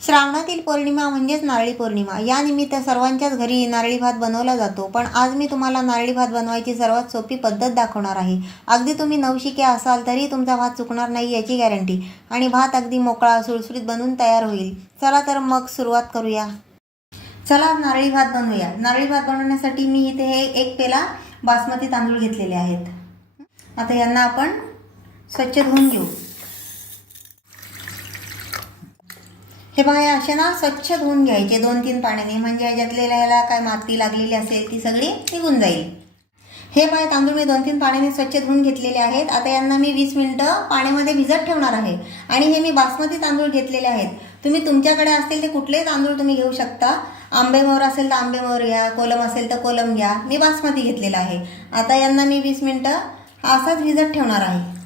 श्रावणातील पौर्णिमा म्हणजेच नारळी पौर्णिमा. या निमित्त सर्वांच्याच घरी नारळी भात बनवला जातो. पण आज मी तुम्हाला नारळी भात बनवायची सर्वात सोपी पद्धत दाखवणार आहे. अगदी तुम्ही नवशिके असाल तरी तुमचा भात चुकणार नाही याची गॅरंटी. आणि भात अगदी मोकळा सुळसुळीत बनून तयार होईल. चला तर मग सुरुवात करूया. चला नारळी भात बनवूया. नारळी भात बनवण्यासाठी मी इथे हे 1 पेला बासमती तांदूळ घेतलेले आहेत. आता यांना आपण स्वच्छ धुवून घेऊ. हे बघा, असे ना स्वच्छ धुवून घ्यायचे 2-3 पाण्याने, म्हणजे याच्यातल्या काय माती लागलेली असेल ती सगळी निघून जाईल. हे बघा, तांदूळ मी 2-3 पाण्याने स्वच्छ धुवून घेतलेले आहेत. आता यांना मी 20 मिनिटं पाण्यामध्ये भिजत ठेवणार आहे. आणि हे मी बासमती तांदूळ घेतलेले आहेत. तुम्ही तुमच्याकडे असतील ते कुठलेही तांदूळ तुम्ही घेऊ शकता. आंबेमोहर असेल तर आंबेमोहर घ्या, कोलम असेल तर कोलम घ्या. मी बासमती घेतलेला आहे. आता यांना मी 20 मिनिटं असाच भिजत ठेवणार आहे.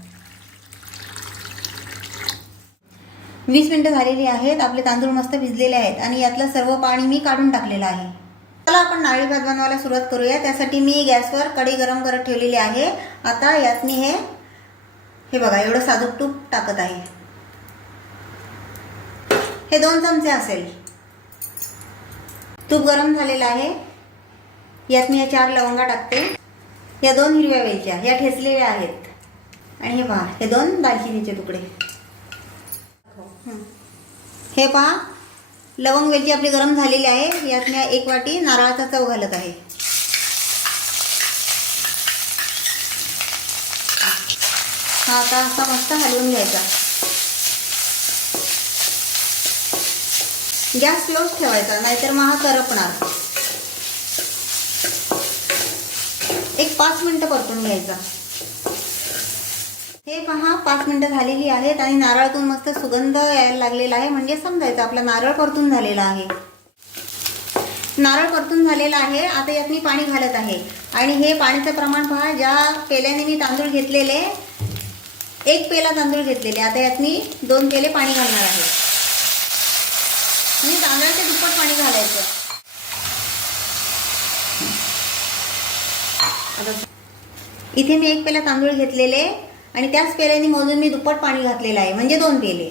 20 मिनिटं झालेली आहेत. आपले तांदूळ मस्त भिजलेले आहेत आणि यातलं सर्व पाणी मी काढून टाकलेलं आहे. चला आपण नारळी भात बनवायला सुरुवात करूया. त्यासाठी मी गॅसवर कढई गरम करत ठेवलेली आहे. आता यात मी हे बघा, एवढं साजूक तूप टाकत आहे. हे 2 चमचे असेल. तूप गरम झालेलं आहे. यात मी 4 लवंगा टाकते. या 2 हिरव्या वेलच्या या ठेचलेल्या आहेत. आणि हे पहा, हे 2 दालचिनीचे तुकडे. हे पहा, लवंग वेलची आपली गरम झालेली आहे. यात मी 1 वाटी नारळाचा चव घालत आहे. हा आता असा मस्त हलवून घ्यायचा. गॅस स्लोच ठेवायचा, नाहीतर मग हा करपणार. 5 मिनिटं परतून घ्यायचा. हे पहा, 5 मिनिटं झालेली आहेत आणि नारळातून मस्त सुगंध यायला लागलेला आहे. म्हणजे समजायचं आपला नारळ परतून झालेला आहे. नारळ परतून झालेला आहे. आता यात मी पाणी घालत आहे. आणि हे पाण्याचं प्रमाण पहा, ज्या पेल्याने मी तांदूळ घेतलेले 1 पेला तांदूळ घेतलेले, आता यात मी 2 पेले पाणी घालणार आहे. आणि तांदळाचे दुप्पट पाणी घालायचं. इथे मी 1 पेला तांदूळ घेतलेले आणि त्याच पेल्याने मोजून मी दुप्पट पाणी घातलेलं आहे, म्हणजे 2 पेले.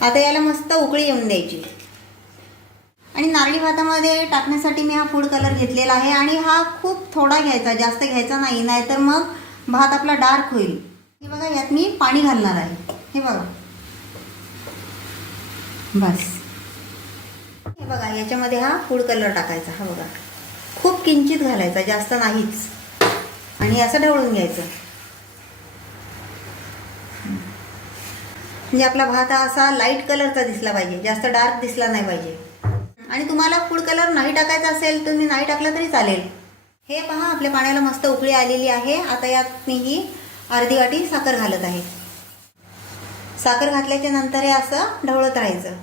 आता याला मस्त उकळी येऊन द्यायची. आणि नारळी भातामध्ये टाकण्यासाठी मी हा फूड कलर घेतलेला आहे. आणि हा खूप थोडा घ्यायचा, जास्त घ्यायचा नाही, नाहीतर मग भात आपला डार्क होईल. हे बघा, यात मी पाणी घालणार आहे. हे बघा, बस. हे बघा, याच्यामध्ये हा फूड कलर टाकायचा. हा बघा, खूप किंचित घालायचा, जास्त नाहीच. आणि असं ढवळून घ्यायचं. म्हणजे आपला भात हा असा लाईट कलरचा दिसला पाहिजे, जास्त डार्क दिसला नाही पाहिजे. आणि तुम्हाला फूड कलर नाही टाकायचा असेल तुम्ही नाही टाकला तरी चालेल. हे पहा, आपल्या पाण्याला मस्त उकळी आलेली आहे. आता यात मी ही अर्धी वाटी साखर घालत आहे. साखर घातल्याच्या नंतर हे असं ढवळत राहायचं.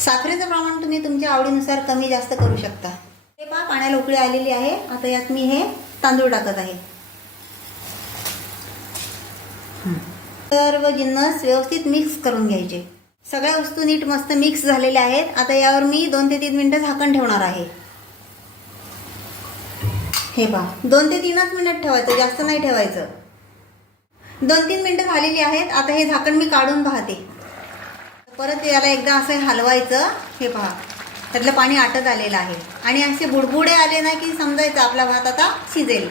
साखरेचं प्रमाण तुम्ही तुमच्या आवडीनुसार कमी जास्त करू शकता. हे पहा, पाण्याला उकळी आलेली आहे. आता यात मी हे तांदूळ टाकत आहे. सर्व जिन्नस व्यवस्थित मिक्स करून घ्यायचे. सगळ्या वस्तू नीट मस्त मिक्स झालेल्या आहेत. आता यावर मी 2 ते 3 मिनिटं झाकण ठेवणार आहे. हे पहा, 2 ते 3च मिनिट ठेवायचं, जास्त नाही ठेवायचं. 2-3 मिनिटं झालेली आहेत. आता हे झाकण मी काढून पाहते. परत याला एकदा असं हलवायचं. हे पहा, त्यातलं पाणी आटत आलेलं आहे. आणि असे बुडबुडे आले ना की समजायचं आपला भात आता शिजेल.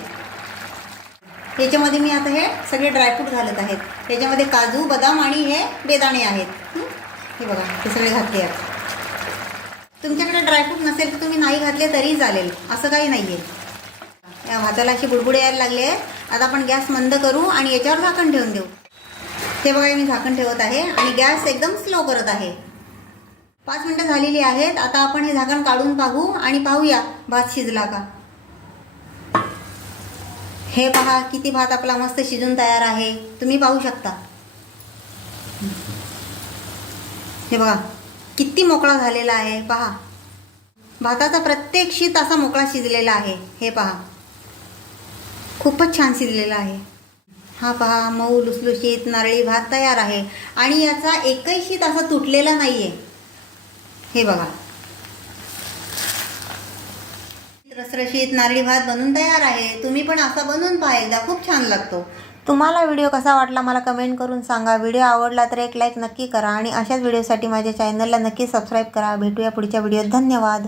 याच्यामध्ये मी आता हे सगळे ड्रायफ्रूट घालत आहेत. याच्यामध्ये काजू, बदाम आणि हे बेदाणे आहेत. हे बघा, हे सगळे घातले आहेत. तुमच्याकडे ड्रायफ्रूट नसेल तर तुम्ही नाही घातले तरी चालेल, असं काही नाही आहे. या भाताला असे बुडबुडे यायला लागले आहेत. आता आपण गॅस मंद करू आणि याच्यावर झाकण ठेवून देऊ. हे बघा, मी झाकण ठेवत आहे आणि गॅस एकदम स्लो करत आहे. 5 मिनिटं झालेली आहेत. आता आपण हे झाकण काढून पाहू आणि पाहूया भात शिजला का. हे पहा, किती भात आपला मस्त शिजून तयार आहे. तुम्ही पाहू शकता. हे बघा, किती मोकळा झालेला आहे. पहा, भाताचा प्रत्येक शीत असा मोकळा शिजलेला आहे. हे पहा, खूपच छान शिजलेला आहे. हा पहा, मऊ लुसलुशीत नारळी भात तयार आहे. आणि याचा एकही शीत असा तुटलेला नाहीये. हे बघा, रसरशीत नारळी भात बनून तयार आहे. तुम्ही पण असा बनवून पहा एकदा, खूप छान लागतो. तुम्हाला व्हिडिओ कसा वाटला मला कमेंट करून सांगा. व्हिडिओ आवडला तर एक लाईक नक्की करा आणि अशाच व्हिडिओसाठी माझ्या चॅनलला नक्की सबस्क्राईब करा. भेटूया पुढच्या व्हिडिओत. धन्यवाद.